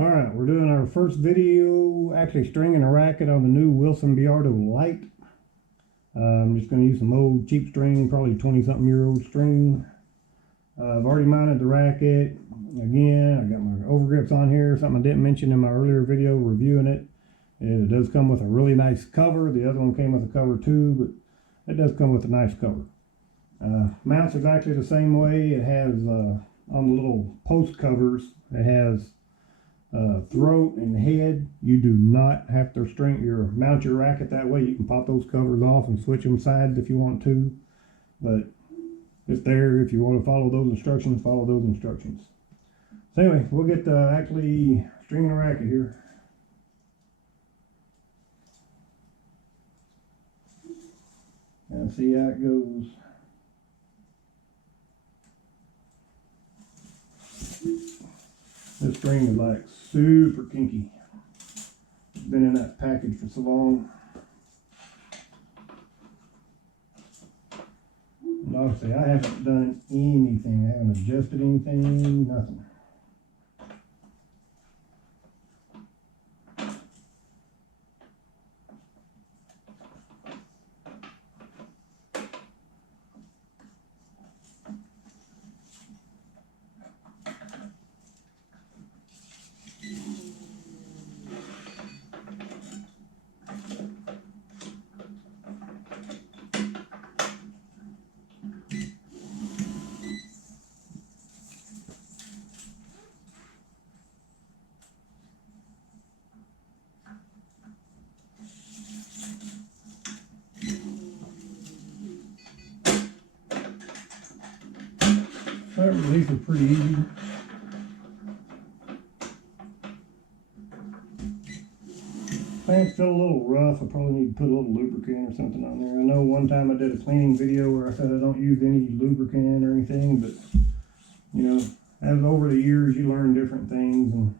Alright, we're doing our first video actually stringing a racket on the new Baiardo Lite. I'm just going to use some old cheap string, probably 20-something-year-old string. I've already mounted the racket. Again, I got my overgrips on here, something I didn't mention in my earlier video reviewing it. It does come with a really nice cover. The other one came with a cover too, but it does come with a nice cover. Mounts exactly the same way. It has, on the little post covers, it has throat and head. You do not have to mount your racket that way. You can pop those covers off and switch them sides if you want to, but it's there. If you want to follow those instructions, follow those instructions. So anyway, we'll get actually stringing a racket here. And see how it goes. This string is like super kinky. It's been in that package for so long. And obviously I haven't done anything. I haven't adjusted anything, nothing. That release is pretty easy. Clamp's still a little rough. I probably need to put a little lubricant or something on there. I know one time I did a cleaning video where I said I don't use any lubricant or anything, but you know, as over the years you learn different things and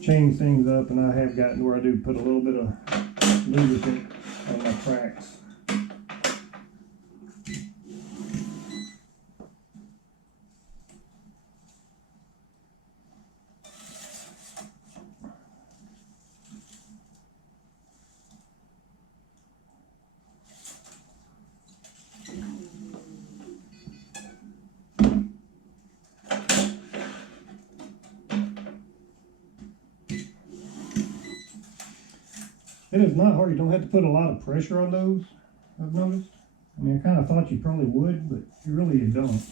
change things up, and I have gotten where I do put a little bit of lubricant on my cracks. It is not hard. You don't have to put a lot of pressure on those, I've noticed. I mean, I kind of thought you probably would, but you don't.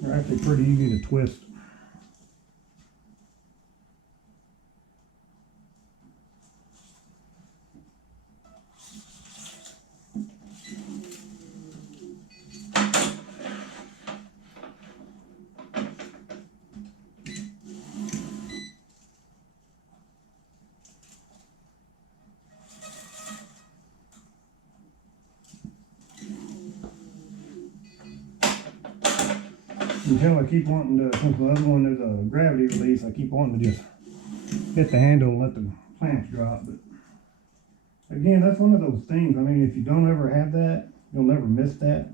They're actually pretty easy to twist. Until I keep wanting to, since the other one is a gravity release, I keep wanting to just hit the handle and let the clamps drop. But again, that's one of those things. I mean, if you don't ever have that, you'll never miss that.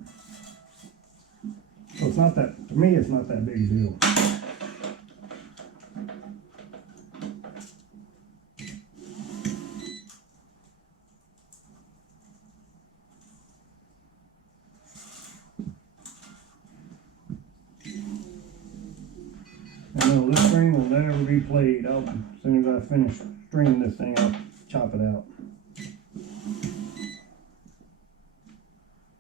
So it's not that, to me, it's not that big a deal. I know this string will never be played. As soon as I finish stringing this thing, I'll chop it out.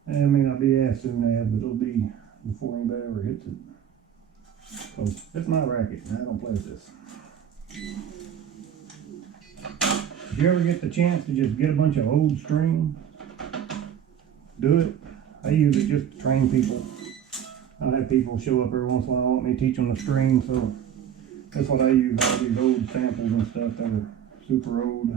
And it may not be as soon as, but it'll be before anybody ever hits it. Because it's my racket and I don't play with this. If you ever get the chance to just get a bunch of old string, do it. I use it just to train people. I'll have people show up every once in a while, want me to teach them the string, so that's what I use, all these old samples and stuff that are super old.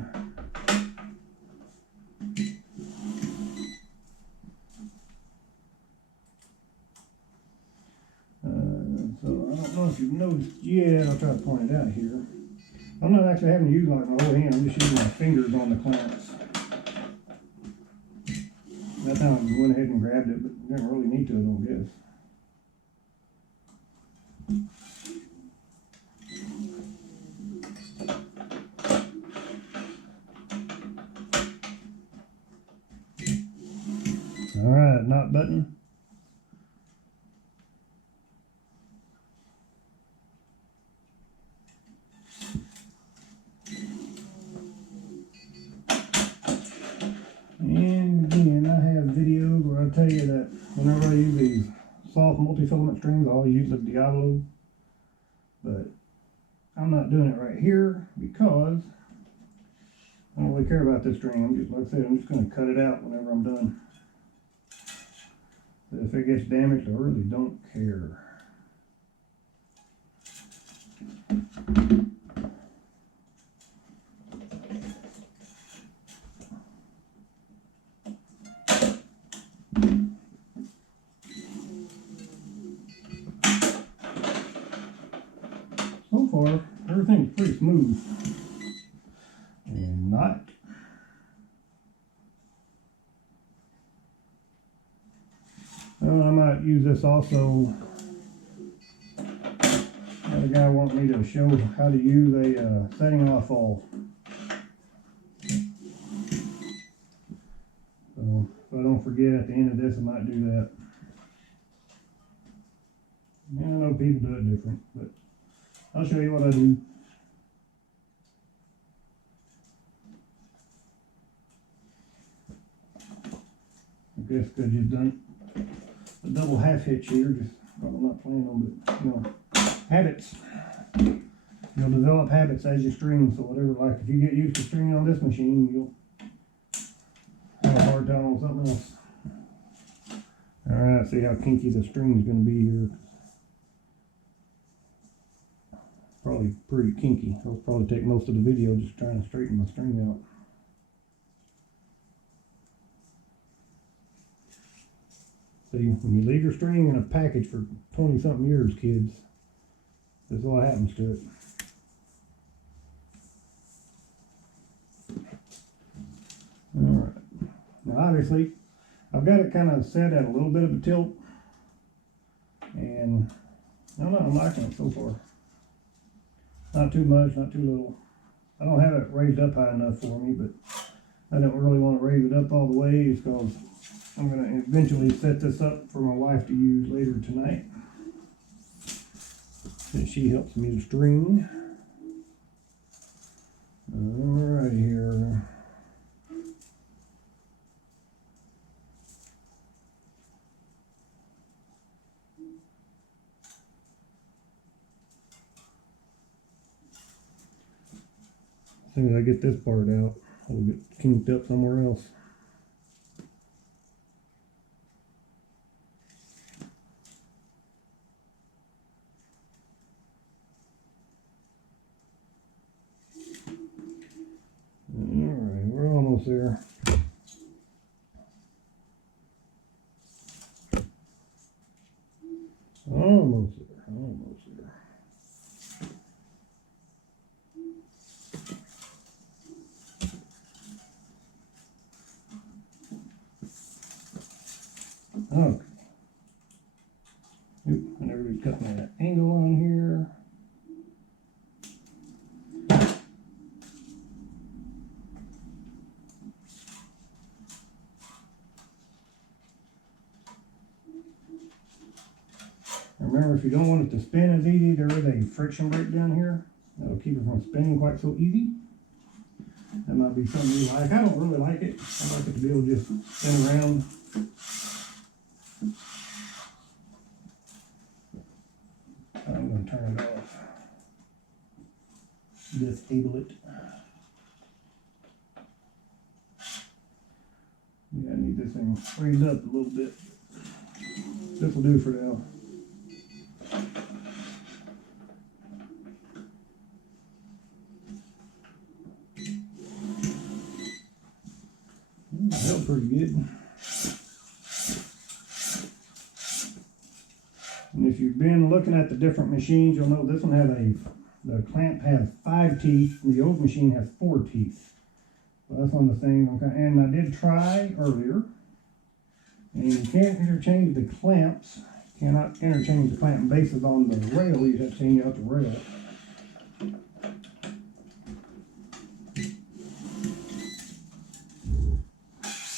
So I don't know if you've noticed yet, I'll try to point it out here. I'm not actually having to use like my whole hand, I'm just using my fingers on the clamps. That time I went ahead and grabbed it, but didn't really need to, I don't guess. Alright, knot button. And again, I have videos where I tell you that whenever I use these soft multi-filament strings, I always use the Baiardo, but I'm not doing it right here because I don't really care about this string. I'm just, like I said, I'm just going to cut it out whenever I'm done. But if it gets damaged, I really don't care. So far, everything's pretty smooth. And not. Well, I might use this also. The guy wants me to show how to use a setting off valve. So if I don't forget at the end of this, I might do that. Yeah, I know people do it different, but I'll show you what I do. I guess I just done a double half hitch here, just probably not planning on, but you know, habits. You'll develop habits as you string, so whatever, like if you get used to stringing on this machine, you'll have a hard time on something else. Alright, see how kinky the string is going to be here. Probably pretty kinky. I'll probably take most of the video just trying to straighten my string out. See, when you leave your string in a package for 20-something years, kids, this is what happens to it. Alright. Now obviously, I've got it kind of set at a little bit of a tilt. And I don't know, I'm liking it so far. Not too much, not too little. I don't have it raised up high enough for me, but I don't really want to raise it up all the way because I'm going to eventually set this up for my wife to use later tonight. And she helps me to string. Alright here. As soon as I get this part out, I'll get kinked up somewhere else. Alright, we're almost there. Almost there, almost there. Okay. Oop, I never really cut my angle on here. Remember, if you don't want it to spin as easy, there is a friction brake down here. That'll keep it from spinning quite so easy. That might be something you like. I don't really like it. I like it to be able to just spin around. I'm going to turn it off. Disable it. Yeah, I need this thing raised up a little bit. This will do for now. That held pretty good. And if you've been looking at the different machines, you'll know this one has the clamp has 5 teeth, and the old machine has 4 teeth. So that's one of the things. Okay, and I did try earlier And you can't interchange the clamps. Cannot interchange the clamp bases on the rail. You have to change out the rail.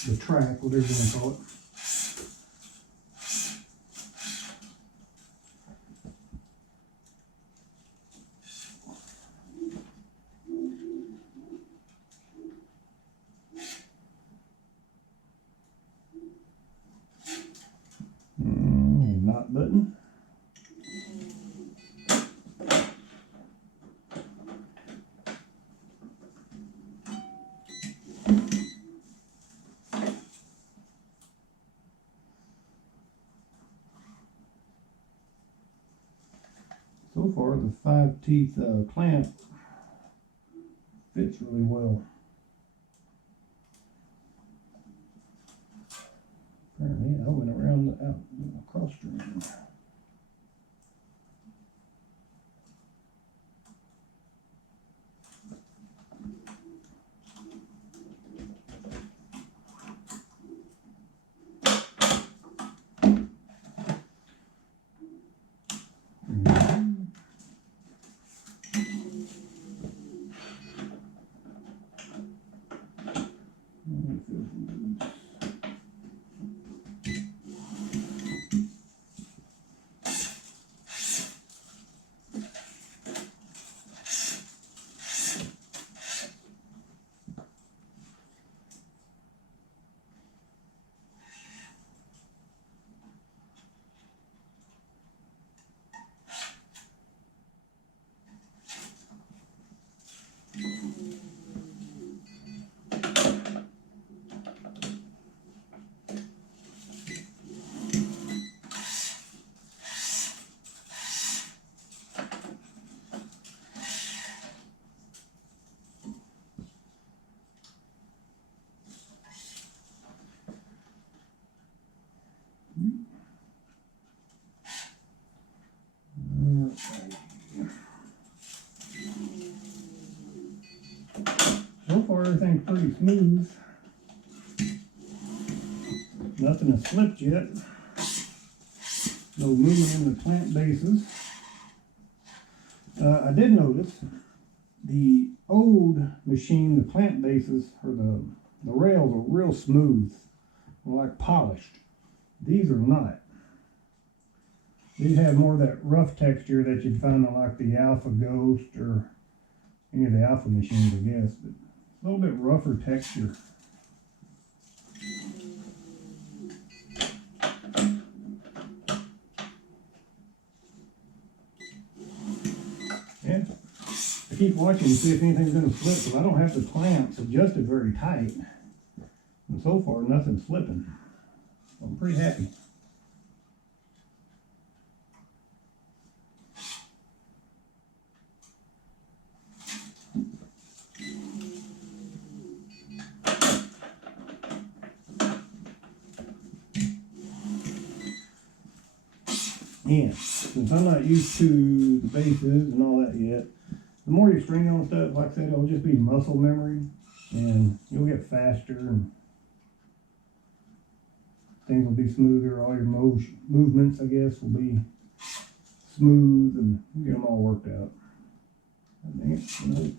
The track, whatever you want to call it. Knot button. So far, the 5-teeth clamp fits really well. Apparently, I went around the cross string. So far, everything's pretty smooth. Nothing has slipped yet. No movement in the clamp bases. I did notice the old machine, the clamp bases, or the rails are real smooth, like polished. These are not. These have more of that rough texture that you'd find on like the Alpha Ghost or any of the Alpha machines, I guess, but a little bit rougher texture. Yeah, I keep watching to see if anything's going to slip, because I don't have the clamps adjusted very tight, and so far nothing's slipping. I'm pretty happy. Yeah, since I'm not used to the bases and all that yet, the more you string on stuff, like I said, it'll just be muscle memory, and you'll get faster, and things will be smoother. All your movements, I guess, will be smooth, and you get them all worked out. I think, you know.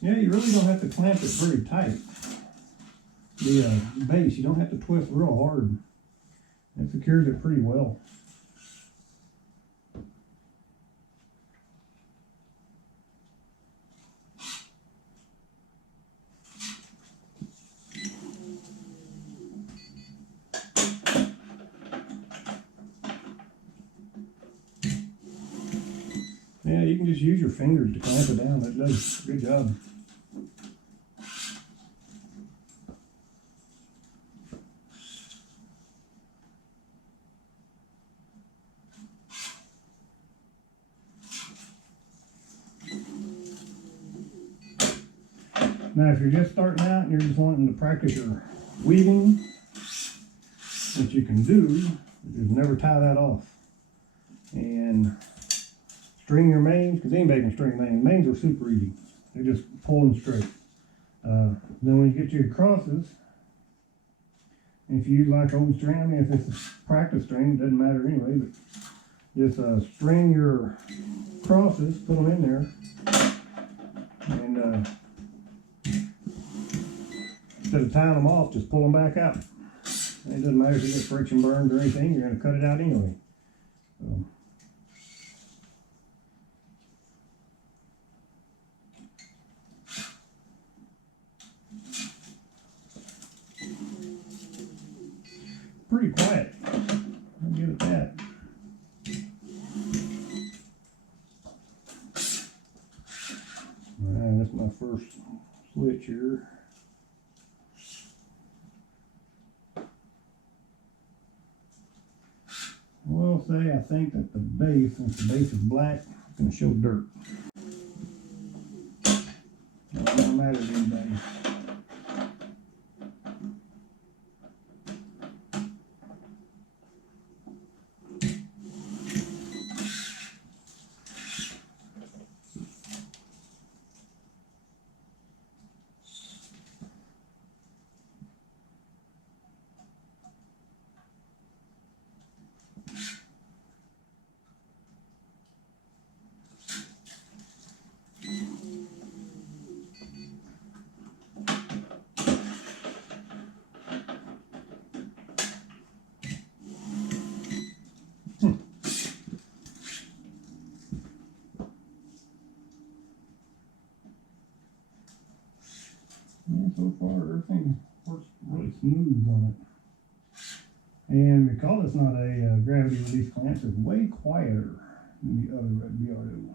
Yeah, you really don't have to clamp it very tight. The base, you don't have to twist real hard. It secures it pretty well. Yeah, you can just use your fingers to clamp it down. That does a good job. Now, if you're just starting out and you're just wanting to practice your weaving, what you can do is never tie that off. And string your mains, because anybody can string mains. Mains are super easy. They just pull them straight. Then when you get to your crosses, if you like old string, I mean, if it's a practice string, it doesn't matter anyway, but just string your crosses, put them in there, and instead of tying them off, just pull them back out. And it doesn't matter if you get friction burns or anything, you're going to cut it out anyway. So. Pretty quiet, I'll give it that. Alright, that's my first switch here. I will say I think that the base, since the base is black, it's going to show dirt. It doesn't matter to anybody. Yeah, so far everything works really smooth on it. And because it's not a gravity release clamp, it's way quieter than the other Baiardo.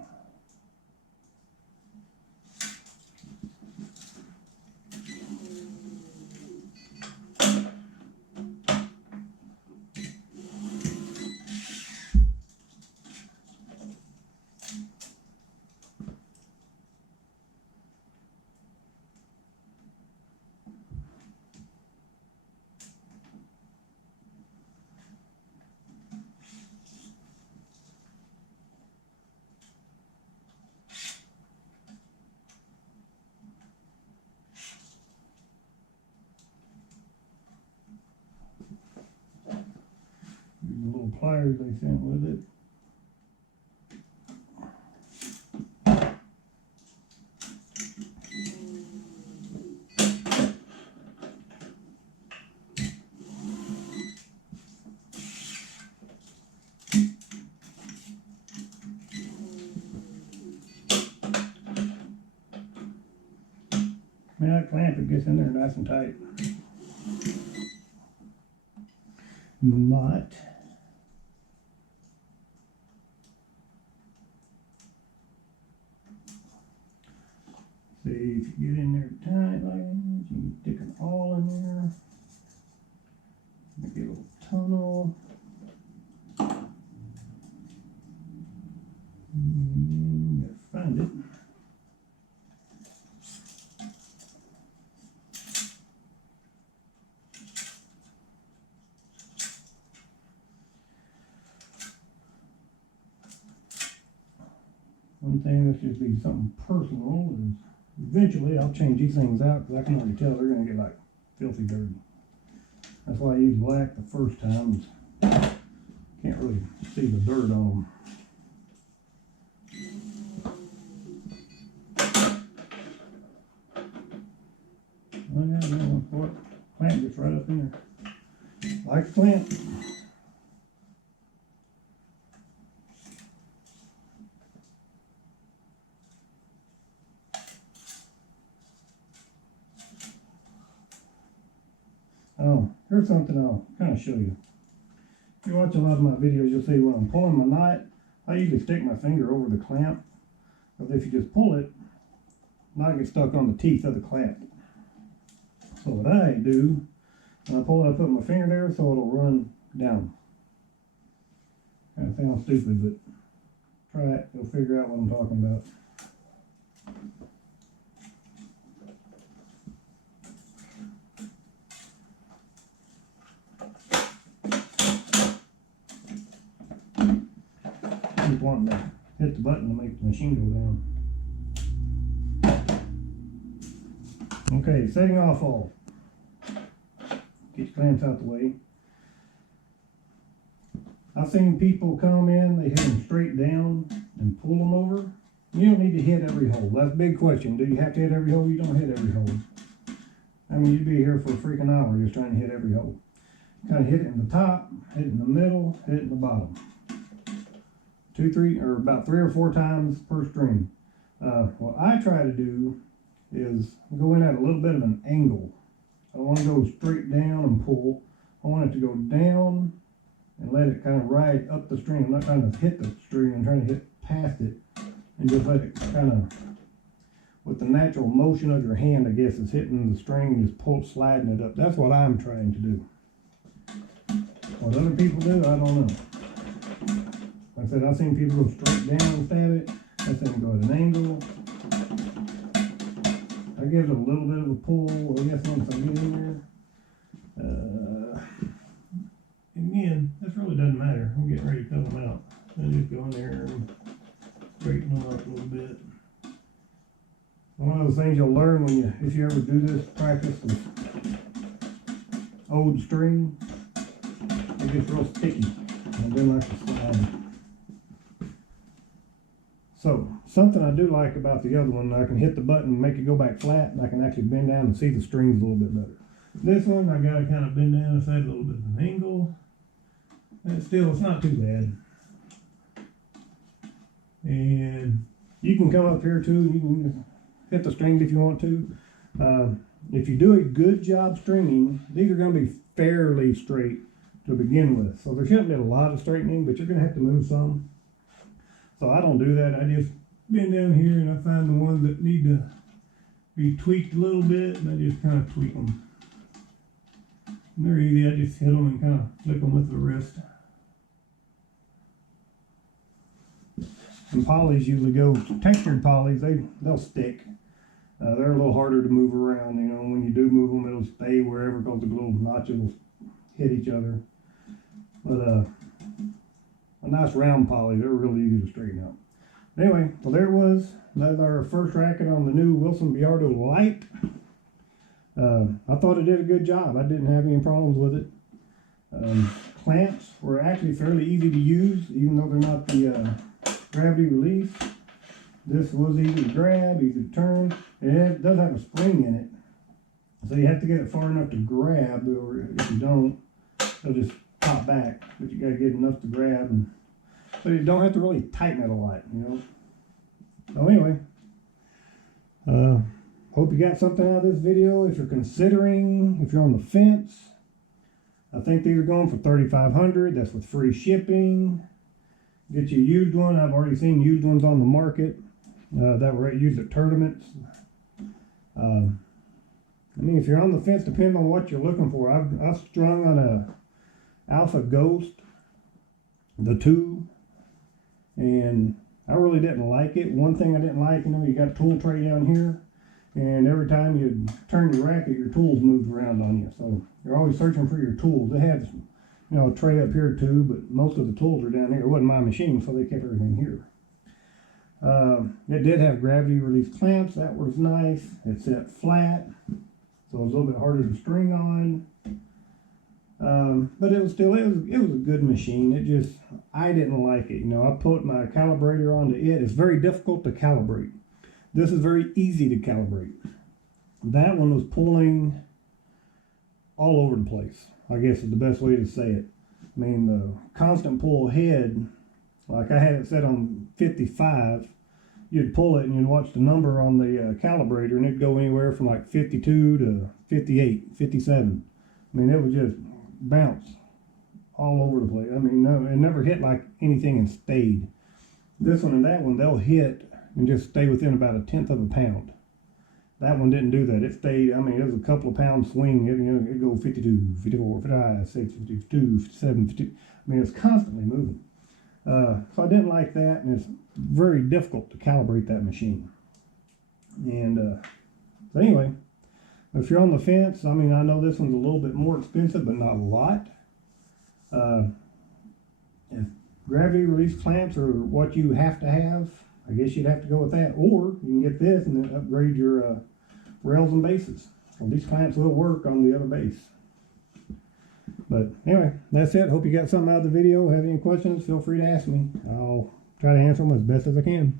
The little pliers they sent with it. Now that clamp, it gets in there nice and tight. But see, if you get in there tight like this, you can stick it all in there. Make a little tunnel. You gotta find it. One thing that's just be something personal is eventually I'll change these things out because I can already tell they're going to get like filthy dirty. That's why I use black the first time. Can't really see the dirt on them. Oh yeah, no, what? Clamp gets right up in there. Like the clamp. Oh, here's something I'll kind of show you. If you watch a lot of my videos, you'll see when I'm pulling my knot, I usually stick my finger over the clamp. Because if you just pull it, the knot gets stuck on the teeth of the clamp. So what I do, when I pull it, I put my finger there so it'll run down. Kind of sounds stupid, but try it. You'll figure out what I'm talking about. Keep wanting to hit the button to make the machine go down. Okay, setting off all. Get your clamps out the way. I've seen people come in, they hit them straight down and pull them over. You don't need to hit every hole. That's a big question. Do you have to hit every hole? You don't hit every hole. I mean, you'd be here for a freaking hour just trying to hit every hole. Kind of hit it in the top, hit it in the middle, hit it in the bottom. 2, 3, or about 3 or 4 times per string. What I try to do is go in at a little bit of an angle. I don't want to go straight down and pull. I want it to go down and let it kind of ride up the string. I'm not trying to hit the string, I'm trying to hit past it and just let it kind of, with the natural motion of your hand, I guess, is hitting the string and just sliding it up. That's what I'm trying to do. What other people do, I don't know. Like I said, I've seen people go straight down and stab it. I've seen them go at an angle. I give it a little bit of a pull, I guess, once I get in there. Again, this really doesn't matter. I'm getting ready to cut them out. I just go in there and straighten them up a little bit. One of those things you'll learn when you, if you ever do this practice with old string, it gets real sticky and then like to slide. So, something I do like about the other one, I can hit the button and make it go back flat, and I can actually bend down and see the strings a little bit better. This one, I gotta kind of bend down inside a little bit of an angle. And still, it's not too bad. And you can come up here too, you can hit the strings if you want to. If you do a good job stringing, these are going to be fairly straight to begin with. So there shouldn't be a lot of straightening, but you're going to have to move some. So I don't do that. I just bend down here and I find the ones that need to be tweaked a little bit, and I just kind of tweak them. And they're easy. I just hit them and kind of flick them with the wrist. And polys usually go, textured polys, they'll stick. They're a little harder to move around, you know. When you do move them, it'll stay wherever because the little notches will hit each other. But a nice round poly, they're really easy to straighten out. Anyway, so there it was. That's our first racket on the new Wilson Baiardo Lite. I thought it did a good job. I didn't have any problems with it. Clamps were actually fairly easy to use, even though they're not the gravity release. This was easy to grab, easy to turn. It does have a spring in it, so you have to get it far enough to grab, or if you don't, it'll just pop back. But you got to get enough to grab, and so you don't have to really tighten it a lot, you know. So anyway, hope you got something out of this video. If you're considering, if you're on the fence, I think these are going for $3,500. That's with free shipping. Get you a used one. I've already seen used ones on the market that were used at tournaments. I mean, if you're on the fence, depending on what you're looking for, I've strung on a Alpha Ghost, the 2, and I really didn't like it. One thing I didn't like, you know, you got a tool tray down here, and every time you turn your racket, your tools moved around on you. So you're always searching for your tools. They had, you know, a tray up here too, but most of the tools are down here. It wasn't my machine, so they kept everything here. It did have gravity release clamps. That was nice. It set flat, so it was a little bit harder to string on. But it was still, it was a good machine. It just, I didn't like it. You know, I put my calibrator onto it. It's very difficult to calibrate. This is very easy to calibrate. That one was pulling all over the place, I guess is the best way to say it. I mean, the constant pull head, like I had it set on 55, you'd pull it and you'd watch the number on the calibrator, and it'd go anywhere from like 52 to 58, 57. I mean, it would just bounce all over the place. I mean, no, it never hit like anything and stayed. This one and that one, they'll hit and just stay within about 1/10 of a pound. That one didn't do that. It stayed, I mean, it was a couple of pound swing. It, you know, it'd go 52, 54, 55, 56, 52, 57, 52. I mean, it's constantly moving. So I didn't like that, and it's very difficult to calibrate that machine. And so anyway, if you're on the fence, I mean, I know this one's a little bit more expensive, but not a lot. If gravity release clamps are what you have to have, I guess you'd have to go with that. Or you can get this and then upgrade your rails and bases. Well, these clamps will work on the other base. But anyway, that's it. Hope you got something out of the video. Have any questions, feel free to ask me. I'll try to answer them as best as I can.